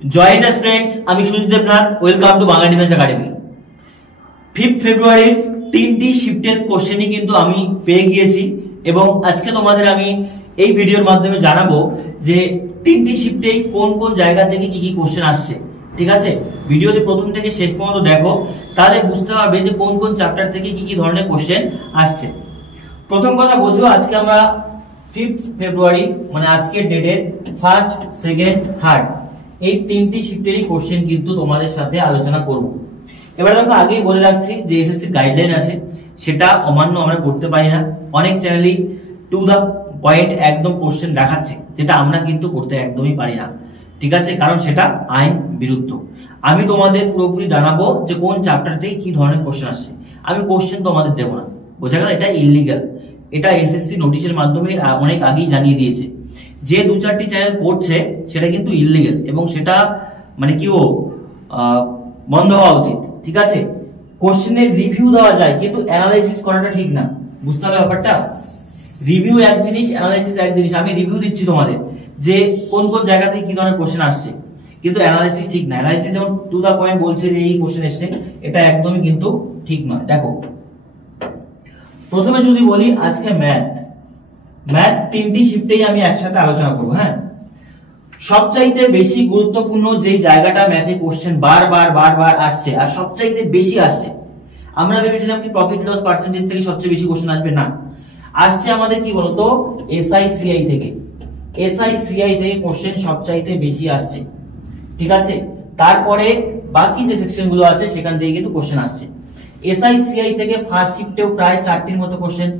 Join us friends, আমি Sujit Debnath. Welcome to Bangla defence academy. 5 ফেব্রুয়ারির 3টি শিফটের কোশ্চেনই কিন্তু আমি পেয়ে গিয়েছি এবং আজকে তোমাদের আমি এই ভিডিওর মাধ্যমে জানাবো যে 3টি শিফটেই কোন কোন জায়গা থেকে কি কি কোশ্চেন আসছে। ঠিক আছে, ভিডিওতে প্রথম থেকে শেষ পর্যন্ত দেখো, তাহলে বুঝতে পারবে যে কোন কোন চ্যাপ্টার থেকে কি কি ধরনের কোশ্চেন আসছে। প্রথম কথা বোঝো, আজকে আমরা 5 ফেব্রুয়ারি মানে আজকের ডেটের ফার্স্ট, সেকেন্ড, থার্ড এই 3টি শিফটেরই কোশ্চেন কিন্তু তোমাদের সাথে আলোচনা করব। এবার দেখো, আগেই বলে রাখছি যে এসএসসি গাইডলাইন আছে, সেটা অমান্য আমরা করতে পারি না। অনেক চ্যানেলই টু দা পয়েন্ট একদম কোশ্চেন দেখাচ্ছে, যেটা আমরা কিন্তু করতে একদমই পারি না। ঠিক আছে, কারণ সেটা আইন বিরুদ্ধ। আমি তোমাদের পুরোপুরি জানাবো যে কোন চ্যাপ্টার থেকে কি ধরনের কোশ্চেন আসছে। আমি কোশ্চেন তোমাদের দেবো না, বোঝা গেল? এটা ইললিগাল। এটা এসএসসি নোটিশের মাধ্যমে অনেক আগেই জানিয়ে দিয়েছে। যে 2-4টি চ্যানেল করছে সেটা কিন্তু ইললিগাল এবং সেটা মানে কি বন্ধ হওয়া উচিত। ঠিক আছে, কোশ্চেনের রিভিউ দেওয়া যায় কিন্তু অ্যানালাইসিস করাটা ঠিক না, বুঝতে হবে ব্যাপারটা। রিভিউ এক জিনিস, অ্যানালাইসিস এক জিনিস। আমি রিভিউ দিচ্ছি তোমাদের যে কোন কোন জায়গা থেকে কি ধরনের কোশ্চেন আসছে, কিন্তু অ্যানালাইসিস ঠিক না। অ্যানালাইসিস যেমন টু দা পয়েন্ট বলছে যে এই কোশ্চেন এসছে, এটা একদমই কিন্তু ঠিক নয়। দেখো, প্রথমে যদি বলি আজকে ম্যাথ 3টি শিফটেই আমি একসাথে আলোচনা করবো। হ্যাঁ, সবচাইতে বেশি গুরুত্বপূর্ণ যে জায়গাটা ম্যাথে কোশ্চেন বারবার আসছে আর সবচাইতে বেশি আসছে, আমরা ভেবেছিলাম কি প্রফিট লস পার্সেন্টেজ থেকে সবচেয়ে বেশি কোশ্চেন আসবে, না, আসছে আমাদের কি বলতো এসআইসিআই থেকে। এসআইসিআই থেকে কোশ্চেন সবচাইতে বেশি আসছে। ঠিক আছে, তারপরে বাকি যে সেকশন গুলো আছে সেখান থেকে কিন্তু কোশ্চেন আসছে। এসআইসিআই থেকে ফার্স্ট শিফটেও প্রায় 4টির মতো কোশ্চেন,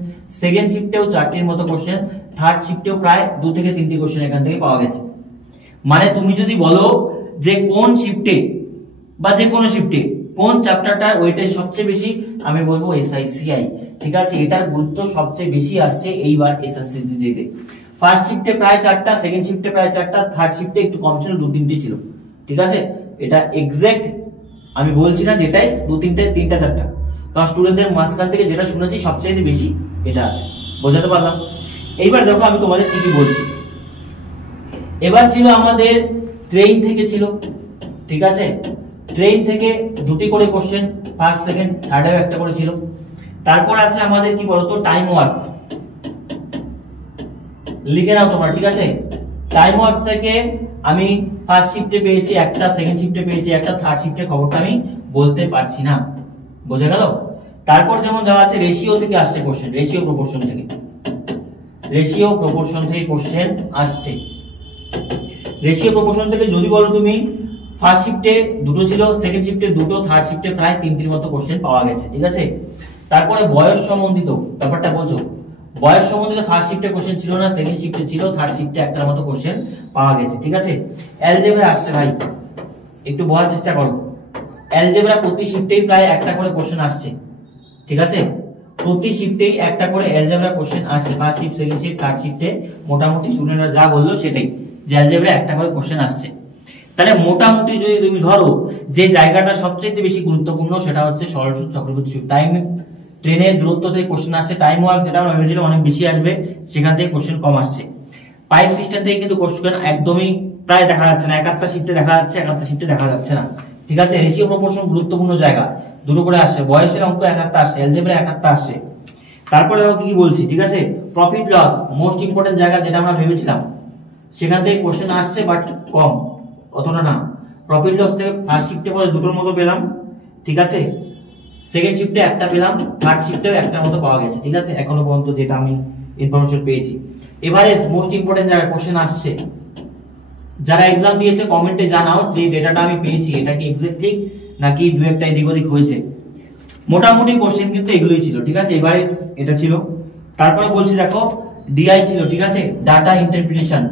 সেকেন্ড শিফটেও 4টির মতো কোশ্চেন, থার্ড শিফটেও প্রায় 2 থেকে 3টি কোশ্চেন এখান থেকে পাওয়া গেছে। মানে তুমি যদি বলো যে কোন শিফটে বা যে কোনো শিফটে কোন চ্যাপ্টারটার ওয়েটেজ সবচেয়ে বেশি, আমি বলবো এসআইসিআই। ঠিক আছে, এটার গুরুত্ব সবচেয়ে বেশি আসছে এইবার এসএসসি থেকে। ফার্স্ট শিফটে প্রায় 4টা, সেকেন্ড শিফটে প্রায় 4টা, থার্ড শিফটে একটু কম ছিল, 2-3টি ছিল। ঠিক আছে, এটা এক্সাক্ট আমি বলছি না যেটাই 2-3টে 3টা 4টা, কারণ স্টুডেন্টদের মাঝখান থেকে যেটা শুনেছি সবচেয়ে বেশি এটা আছে। বোঝাতে পারলাম? এইবার দেখো আমি তোমাদের কি কি বলছি। এবার ছিল আমাদের ট্রেন থেকে ছিল। ঠিক আছে, ট্রেন থেকে 2টি করে কোশ্চেন, ফার্স্ট সেকেন্ড থার্ডেও একটা করে ছিল। তারপর আছে আমাদের কি বলতো টাইম ওয়ার্ক, লিখে নাও তোমরা। ঠিক আছে, টাইম ওয়ার্ক থেকে আমি ফার্স্ট শিফটে পেয়েছি একটা, সেকেন্ড শিফটে পেয়েছি একটা, থার্ড শিফটের খবরটা আমি বলতে পারছি না। বোঝা গেল? তারপর যেমন দেওয়া আছে রেশিও থেকে আসছে কোশ্চেন, রেশিও প্রপোর্শন থেকে কোশ্চেন আসছে। রেশিও প্রপোর্শন থেকে যদি বলো তুমি, ফার্স্ট শিফটে 2টো ছিল, সেকেন্ড শিফটে 2টো, থার্ড শিফটে প্রায় 3টির মতো কোশ্চেন পাওয়া গেছে। ঠিক আছে, তারপরে বয়স সম্বন্ধিত ব্যাপারটা বোঝো। বয়স সম্বন্ধিত ফার্স্ট শিফটে কোশ্চেন ছিল না, সেকেন্ড শিফটে ছিল, থার্ড শিফটে একটার মতো কোশ্চেন পাওয়া গেছে। ঠিক আছে, অ্যালজেব্রা আসছে ভাই, একটু বোঝার চেষ্টা করো। অ্যালজেব্রা প্রতি শিফটেই প্রায় একটা করে কোশ্চেন আসছে। ঠিক আছে, প্রতি শিফটেই একটা করে অ্যালজেব্রা কোশ্চেন আসছে। First shift, second shift, third শিফটে মোটামুটি স্টুডেন্টরা যা বললো সেটাই, যে অ্যালজেব্রা একটা করে কোশ্চেন আসছে। তাহলে মোটামুটি যদি তুমি ধরো যে জায়গাটা সবচেয়ে বেশি গুরুত্বপূর্ণ সেটা হচ্ছে সরল সূত্র, চক্রবর্তী সূত্র। টাইম, ট্রেনের দূরত্ব থেকে কোশ্চেন আসছে। টাইম ওয়ার্ক যেটা আমরা ভেবেছিলাম অনেক বেশি আসবে, সেখান থেকে কোশ্চেন কম আসছে। পাইপ সিস্টেম থেকে কিন্তু কোশ্চেন একদমই প্রায় দেখা যাচ্ছে না, 1-1টা শিফটে দেখা যাচ্ছে, 1-1টা শিফটে দেখা যাচ্ছে না। ঠিক আছে, রেশিও প্রপোর্শন গুরুত্বপূর্ণ জায়গা, 2টো করে আসছে। বয়সের অঙ্ক 1-1টা আসছে, অ্যালজেব্রা 1-1টা আসছে। তারপরে দেখো কি বলছি। ঠিক আছে, প্রফিট লস মোস্ট ইম্পর্টেন্ট জায়গা, যেটা আমরা ভেবেছিলাম সেখান থেকে কোশ্চেন আসছে, বাট কম, অতটা না। প্রফিট লস থেকে ফার্স্ট শিফটে পরে 2টোর মতো পেলাম। ঠিক আছে, সেকেন্ড শিফটে একটা পেলাম, থার্ড শিফটেও একটার মতো পাওয়া গেছে। ঠিক আছে, এখনো পর্যন্ত যেটা আমি ইনফরমেশন পেয়েছি। এবারে মোস্ট ইম্পর্টেন্ট জায়গা কোশ্চেন আসছে। যারা এক্সাম দিয়েছে কমেন্টে জানাও যে ডেটাটা আমি পেয়েছি এটা কি এক্সাক্ট ঠিক নাকি 2-1টা এদিক ওদিক হয়েছে। মোটামুটি কোশ্চেন কিন্তু এগুলোই ছিল। ঠিক আছে, এবারে এটা ছিল। তারপরে বলছি দেখো ডিআই ছিল। ঠিক আছে, ডাটা ইন্টারপ্রিটেশন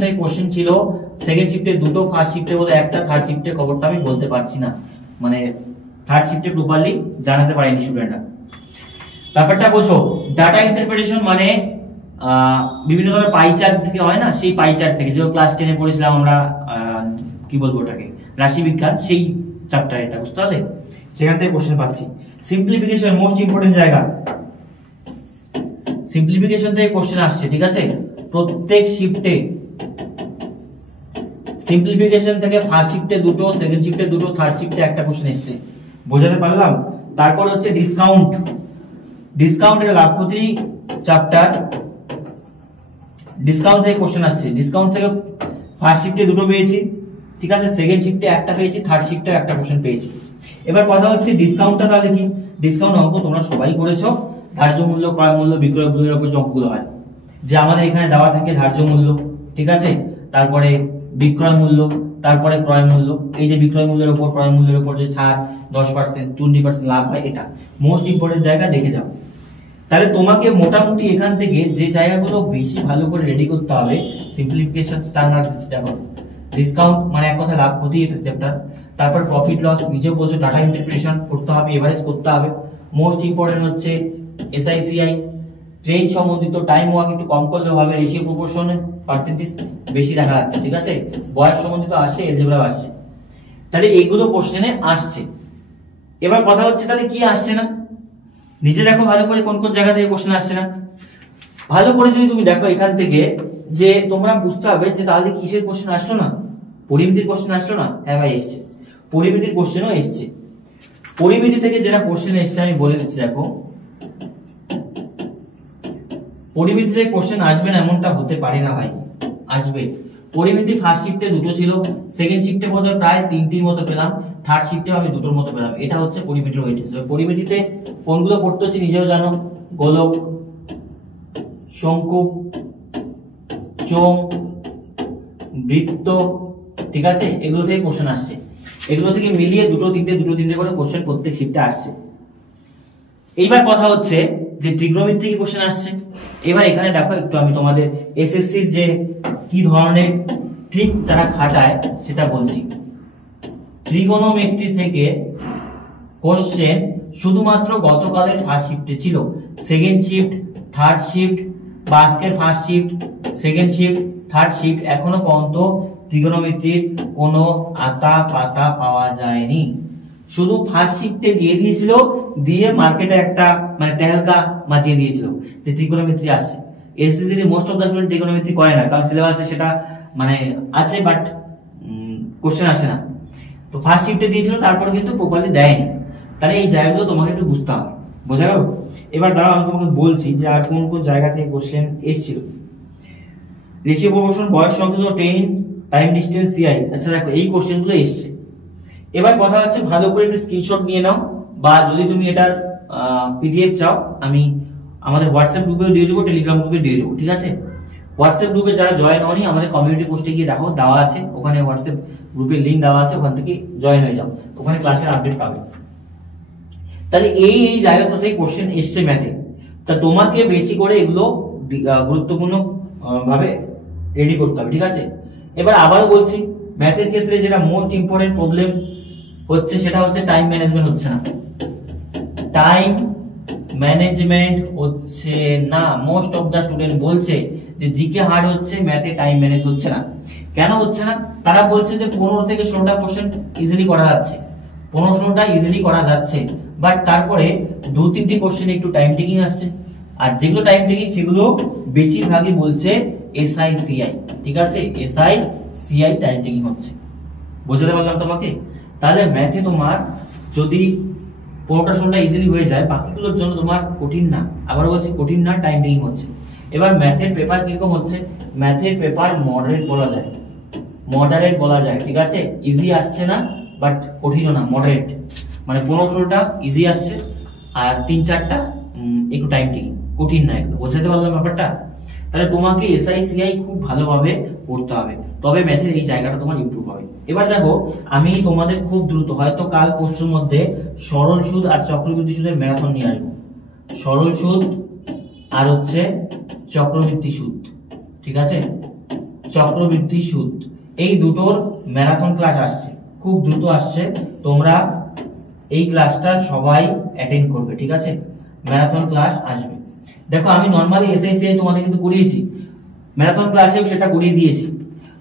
থেকে কোশ্চেন ছিল। সেকেন্ড শিফটে 2টো, ফার্স্ট শিফটে বলে একটা, থার্ড শিফটে খবরটা আমি বলতে পারছি না, মানে থার্ড শিফটে প্রপারলি জানাতে পারেনি স্টুডেন্টরা। ব্যাপারটা বোঝো। ডাটা ইন্টারপ্রিটেশন মানে বিভিন্ন ধরনের পাই চার্ট থেকে হয় না, সেই পাই চার্ট থেকে, যে ক্লাস 10-এ পড়েছিলাম আমরা, কি বলবো ওটাকে, রাশি বিজ্ঞান, সেই চ্যাপ্টার এটা, বুঝতে পারলে? সেখান থেকে কোশ্চেন পাচ্ছি। সিম্পলিফিকেশন মোস্ট ইম্পর্টেন্ট জায়গা, সিম্পলিফিকেশন থেকে কোশ্চেন আসছে, ঠিক আছে। প্রত্যেক শিফটে সিম্পলিফিকেশন থেকে ফার্স্ট শিফটে দুটো, সেকেন্ড শিফটে দুটো, থার্ড শিফটে একটা কোশ্চেন এসছে, বোঝাতে পারলাম। তারপর হচ্ছে ডিসকাউন্ট, ডিসকাউন্টের লাভ ক্ষতি চ্যাপ্টার, ডিসকাউন্ট থেকে কোশ্চেন আসছে। ডিসকাউন্ট থেকে ফার্স্ট শিফটে দুটো পেয়েছি, ঠিক আছে, সেকেন্ড শিফটে একটা পেয়েছি, থার্ড শিফটে একটা কোশ্চেন পেয়েছি। এবার কথা হচ্ছে ডিসকাউন্টটা তাহলে কি? ডিসকাউন্ট অঙ্ক তোমরা সবাই করেছো, ধার্য মূল্য, ক্রয় মূল্য, বিক্রয় মূল্যের উপর যে অঙ্কগুলো হয়, যে আমাদের এখানে দেওয়া থাকে ধার্য মূল্য, ঠিক আছে, তারপরে বিক্রয় মূল্য, তারপরে ক্রয় মূল্য। এই যে বিক্রয় মূল্যের উপর ক্রয় মূল্যের উপর যে ছাড় 10%, 20% লাভ হয়, এটা মোস্ট ইম্পর্টেন্ট জায়গা, দেখে যাও। তাহলে তোমাকে মোটামুটি এখান থেকে যে জায়গাগুলো বেশি ভালো করে রেডি করতে হবে, সিম্পলিফিকেশন স্ট্যান্ডার্ড, দেখো ডিসকাউন্ট মানে এক কথা লাভ ক্ষতি, এটা চ্যাপ্টার। তারপর প্রফিট লস, নিজেও বোঝো, ডাটা ইন্টারপ্রিটেশন করতে হবে, এভারেজ করতে হবে। মোস্ট ইম্পর্টেন্ট হচ্ছে এসআইসিআই, ট্রেড সম্বন্ধিত টাইম ওয়ার্ক একটু কম করলে হবে, রেশিও প্রপোর্শন পার্সেন্টেজ বেশি দেখা যাচ্ছে, ঠিক আছে। বয়স সম্বন্ধিত আসছে, এলজেব্রা আসছে, তাহলে এইগুলো কোশ্চেনে আসছে। এবার কথা হচ্ছে তাহলে কি আসছে না, নিজে দেখো ভালো করে কোন কোন জায়গা থেকে কোশ্চেন আসছে না। ভালো করে যদি তুমি দেখো এখান থেকে, যে তোমরা বুঝতে হবে যে তাহলে কিসের কোশ্চেন আসলো না, পরিমিতির কোশ্চেন আসলো না। হ্যাঁ ভাই এসছে, পরিমিতির কোশ্চেনও এসছে। পরিমিতি থেকে যেটা কোশ্চেন এসছে আমি বলে দিচ্ছি, দেখো পরিমিতি থেকে কোশ্চেন আসবে না এমনটা হতে পারে না ভাই, আসবে। পরিমিতি ফার্স্ট শিফটে দুটো ছিল, সেকেন্ড শিফটে বোধহয় প্রায় তিনটির মতো পেলাম, থার্ড শিফটে আমি দুটোর মতো পেলাম। এটা হচ্ছে পরিমিতির ওয়েটেজ। পরিমিতিতে কোনগুলো পড়তে হচ্ছে নিজেও জানো, গোলক, শঙ্কু, চোঙ, বৃত্ত, ঠিক আছে, এগুলো থেকে কোশ্চেন আসছে। এগুলো থেকে মিলিয়ে দুটো তিনটে করে কোশ্চেন প্রত্যেক শিফটে আসছে। এইবার কথা হচ্ছে যে ত্রিগোণমিতি থেকে কোশ্চেন আসছে। এবার এখানে দেখো একটু আমি তোমাদের এসএসসির যে কি ধরনের ট্রিক তারা খাটায় সেটা বলছি। ত্রিগোণমিতি থেকে কোশ্চেন শুধুমাত্র গতকালের ফার্স্ট শিফটে ছিল, সেকেন্ড শিফট, থার্ড শিফট বা আজকের first shift, second shift, third shift এখনো পর্যন্ত ত্রিগোণমিতির কোনো আতা পাতা পাওয়া যায়নি। শুধু ফার্স্ট শিফটে দিয়ে দিয়েছিল, দিয়ে মার্কেটে একটা মানে তেহলকা মাচিয়ে দিয়েছিল যে ত্রিগোণমিতি আসছে। SSC most of the student ত্রিগোণমিতি করে না, কারণ সিলেবাসে সেটা মানে আছে, বাট কোশ্চেন আসে না। তো ফার্স্ট শিফটে দিয়েছিল, তারপর কিন্তু প্রপারলি দেয়নি। তাহলে এই জায়গাগুলো তোমাকে একটু বুঝতে হবে, বোঝা গেল? এবার দাঁড়াও আমি তোমাকে বলছি যে আর কোন কোন জায়গা থেকে কোশ্চেন এসেছিল। রেশিও প্রপোর্শন, বয়স সংক্রান্ত, ট্রেন, টাইম ডিসটেন্স, সিআই। আচ্ছা দেখো এই কোশ্চেন গুলো এসছে। এবার কথা হচ্ছে ভালো করে একটু স্ক্রিনশট নিয়ে নাও, বা যদি তুমি এটার পিডিএফ চাও আমি আমাদের হোয়াটসঅ্যাপ গ্রুপে দিয়ে দেবো, টেলিগ্রাম গ্রুপে দিয়ে দেবো, ঠিক আছে। হোয়াটসঅ্যাপ গ্রুপে যারা জয়েন হয়নি আমাদের কমিউনিটি পোস্টে গিয়ে দেখো দেওয়া আছে, ওখানে হোয়াটসঅ্যাপ গ্রুপের লিঙ্ক দেওয়া আছে, ওখান থেকে জয়েন হয়ে যাও, ওখানে ক্লাসের আপডেট পাবে। তাহলে এই জায়গাগুলো থেকে কোশ্চেন এসছে ম্যাথে, তা তোমাকে বেশি করে এগুলো গুরুত্বপূর্ণ ভাবে রেডি করতে হবে, ঠিক আছে। এবার আবারও বলছি, ম্যাথের ক্ষেত্রে যেটা মোস্ট ইম্পর্টেন্ট প্রবলেম হচ্ছে সেটা হচ্ছে টাইম ম্যানেজমেন্ট হচ্ছে না। টাইম ম্যানেজমেন্ট হচ্ছে না, মোস্ট অফ দা স্টুডেন্ট বলছে যে জিকে হার্ড হচ্ছে, ম্যাথে টাইম ম্যানেজ হচ্ছে না। কেন হচ্ছে না? তারা বলছে যে 15 থেকে 16টা কোশ্চেন ইজিলি করা যাচ্ছে, 15-16টা ইজিলি করা যাচ্ছে, বাট তারপরে 2-3টি কোশ্চেন একটু টাইম টেকিং আসছে। আর যেগুলো টাইম টেকিং সেগুলো বেশিরভাগই বলছে এসআইসিআই, ঠিক আছে, এসআইসিআই টাইম টেকিং হচ্ছে। বুঝতে পারলাম তোমাকে? তাহলে ম্যাথে তোমার যদি 15টা-16টা ইজিলি হয়ে যায়, বাকিগুলোর জন্য তোমার কঠিন না, আবার বলছি কঠিন না, টাইম টেকিং হচ্ছে। এবার ম্যাথের পেপার কিরকম হচ্ছে? ম্যাথের পেপার মডারেট বলা যায়, মডারেট বলা যায়, ঠিক আছে। ইজি আসছে না বাট কঠিনও না, মডারেট, মানে 15-16টা ইজি আসছে আর 3-4টা একটু টাইম টেকিং, কঠিন না একটু। বোঝাতে পারলাম ব্যাপারটা? তাহলে তোমাকে এসআইসিআই খুব ভালোভাবে পড়তে হবে, তবে ম্যাথের এই জায়গাটা তোমার ইমপ্রুভ হবে। এবার দেখো আমি তোমাদের খুব দ্রুত হয়তো কাল পরশুর মধ্যে সরল সুদ আর চক্রবৃদ্ধি সুদের ম্যারাথন নিয়ে আসবো। সরল সুদ আর হচ্ছে চক্রবৃদ্ধি সুদ, ঠিক আছে, চক্রবৃদ্ধি সুদ, এই দুটোর ম্যারাথন ক্লাস আসছে, খুব দ্রুত আসছে। তোমরা এই ক্লাসটা সবাই অ্যাটেন্ড করবে, ঠিক আছে, ম্যারাথন ক্লাস আসবে। দেখো আমি নরমালি এসআইসিআই তোমাদের কিন্তু করিয়েছি, ম্যারাথন ক্লাসেও সেটা করিয়ে দিয়েছি।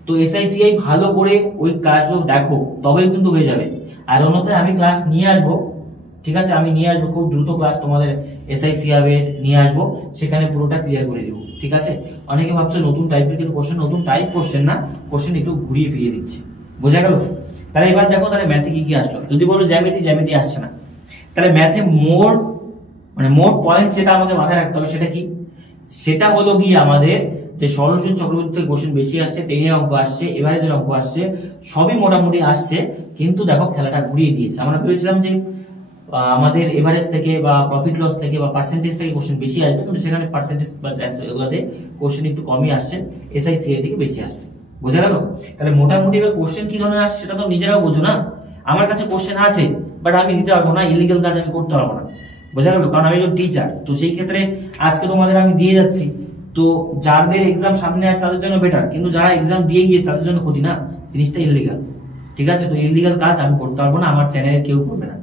তো এসআইসিআই ভালো করে ওই ক্লাসগুলো দেখো, তবেই কিন্তু হয়ে যাবে। আর অন্যথায় আমি ক্লাস নিয়ে আসবো, ঠিক আছে, আমি নিয়ে আসবো খুব দ্রুত ক্লাস তোমাদের SICRB নিয়ে আসবো, সেখানে পুরোটা ক্লিয়ার করে দিব। ঠিক আছে, অনেকে ভাবছে নতুন টাইপের কিন্তু কোশ্চেন, নতুন টাইপ কোশ্চেন না, কোশ্চেন একটু ঘুরিয়ে ফিরিয়ে দিচ্ছে। বোঝা গেল? তাহলে এবার দেখো তাহলে ম্যাথে কি কি আসলো। যদি বলো জ্যামিতি আসছে না, তাহলে ম্যাথে মোট পয়েন্ট যেটা আমাদের মাথায় রাখতে হবে সেটা কি, সেটা হলো কি আমাদের যে সরলসূচি চক্রবৃদ্ধি থেকে কোশ্চেন বেশি আসছে, টেনের অঙ্ক আসছে, এভারেজের অঙ্ক আসছে, সবই মোটামুটি আসছে। কিন্তু দেখো খেলাটা ঘুরিয়ে দিয়েছে। আমরা ভেবেছিলাম যে আমাদের এভারেজ থেকে বা প্রফিট লস থেকে বা পার্সেন্টেজ থেকে কোশ্চেন বেশি আসবে, কিন্তু সেখানে পার্সেন্টেজ বা এগুলোতে কোশ্চেন একটু কমই আসছে, SICRB থেকে বেশি আসছে। বোঝা গেল? তাহলে মোটামুটি এবার কোশ্চেন কি ধরনের আসছে সেটা তো নিজেরাও বোঝো না। আমার কাছে কোশ্চেন আছে, বাট আমি দিতে পারবো না, ইলিগাল কাজ আমি করতে পারবো না। বোঝা গেল? কারণ আমি একজন টিচার, তো সেই ক্ষেত্রে আজকে তোমাদের আমি দিয়ে যাচ্ছি। তো যাদের এক্সাম সামনে আছে তাদের জন্য বেটার, কিন্তু যারা এক্সাম দিয়ে গিয়েছে তাদের জন্য ক্ষতি না, জিনিসটা ইলিগাল। ঠিক আছে, তো ইলিগাল কাজ আমি করতে পারবো না, আমার চ্যানেলে কেউ করবে না।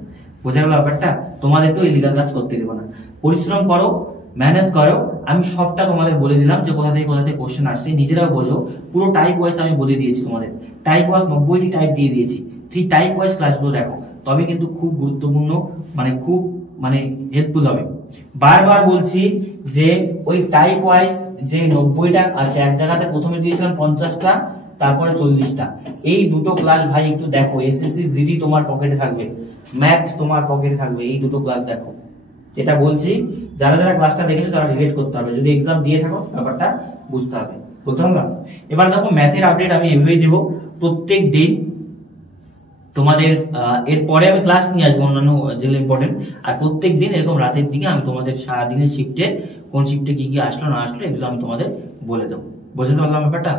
বোঝা গেল ব্যাপারটা? তোমাদেরকেও ইলিগাল কাজ করতে দেবো না। পরিশ্রম করো, মেহনত করো, আমি সবটা তোমাদের বলে দিলাম যে কোথা থেকে কোশ্চেন আসছে, নিজেরাও বোঝো। পুরো টাইপ ওয়াইজ আমি বলে দিয়েছি তোমাদের, টাইপ ওয়াইজ 90টি টাইপ দিয়ে দিয়েছি। সেই টাইপ ওয়াইজ ক্লাসগুলো দেখো, তবে কিন্তু খুব গুরুত্বপূর্ণ, খুব হেল্পফুল হবে। বারবার বলছি যে ওই টাইপ ওয়াইজ যে 90টা আছে, এক জায়গাতে প্রথমে দিয়েছিলাম 50টা, তারপরে 40টা। এই দুটো ক্লাস ভাই একটু দেখো, SSC GD তোমার পকেটে থাকবে, ম্যাথ তোমার পকেটে থাকবে, এই দুটো ক্লাস দেখো। যেটা বলছি, যারা যারা ক্লাসটা দেখেছো তারা রিলেট করতে হবে, যদি এক্সাম দিয়ে থাকো ব্যাপারটা বুঝতে হবে। বুঝতে পারলাম? এবার দেখো ম্যাথের আপডেট আমি এভাবেই দেবো প্রত্যেক দিন তোমাদের। এরপরে আমি ক্লাস নিয়ে আসবো অন্যান্য যেগুলো ইম্পর্টেন্ট, আর প্রত্যেক দিন এরকম রাতের দিকে আমি তোমাদের সারাদিনের শিফটে কোন শিফটে কি কি আসলো না আসলো এগুলো আমি তোমাদের বলে দেবো। বুঝতে পারলাম ব্যাপারটা?